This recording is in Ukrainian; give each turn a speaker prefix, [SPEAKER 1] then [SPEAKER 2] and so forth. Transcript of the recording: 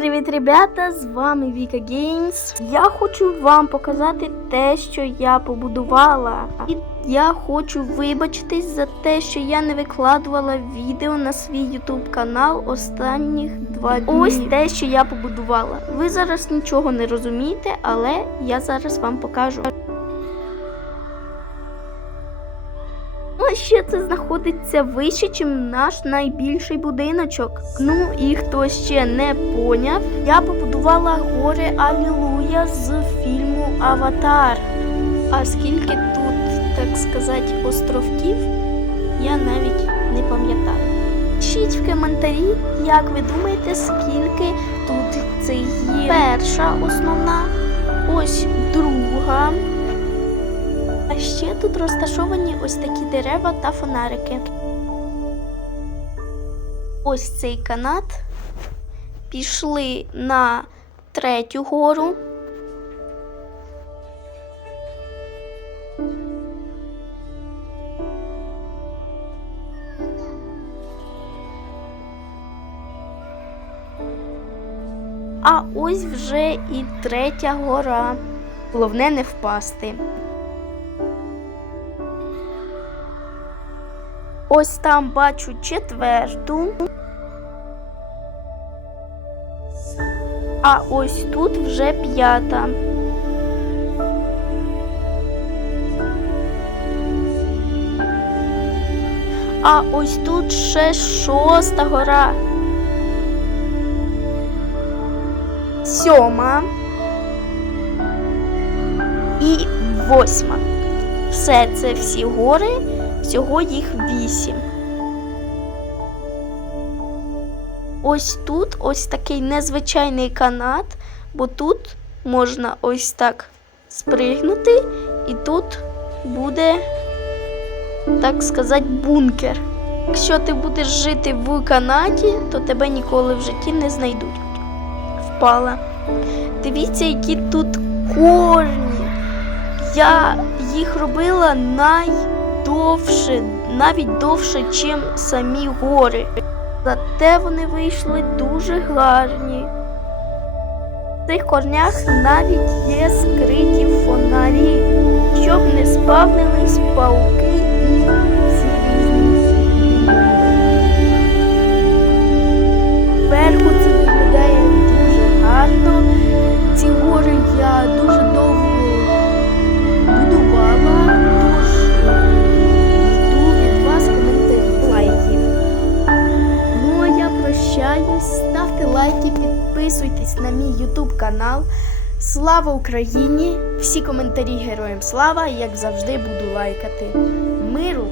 [SPEAKER 1] привіт, ребята! З вами Віка Геймс. Я хочу вам показати те, що я побудувала. І я хочу вибачитись за те, що я не викладувала відео на свій YouTube канал останніх два дні. Ось те, що я побудувала. Ви зараз нічого не розумієте, але я зараз вам покажу. Ну, а ще це знаходиться вище, ніж наш найбільший будиночок. Ну і хто ще не поняв, я побудувала гори Алілуя з фільму Аватар. А скільки тут, так сказати, островків, я навіть не пам'ятаю. Пишіть в коментарі, як ви думаєте, скільки тут це є. Перша основна, тут розташовані ось такі дерева та фонарики. Ось цей канат. Пішли на третю гору. А ось вже і третя гора. Головне не впасти. Ось там бачу четверту. А ось тут вже п'ята. А ось тут ще шоста гора. Сьома. І восьма. Все це всі гори. Всього їх вісім. Ось тут ось такий незвичайний канат, бо тут можна ось так спригнути, і тут буде, так сказати, бункер. Якщо ти будеш жити в канаті, то тебе ніколи в житті не знайдуть. Впала. Дивіться, які тут корні. Я їх робила най довше, навіть довше, ніж самі гори. Зате вони вийшли дуже гарні. В цих корнях навіть є скриті фонарі, підписуйтесь на мій YouTube канал. Слава Україні! Всі коментарі героям слава, як завжди, буду лайкати. Миру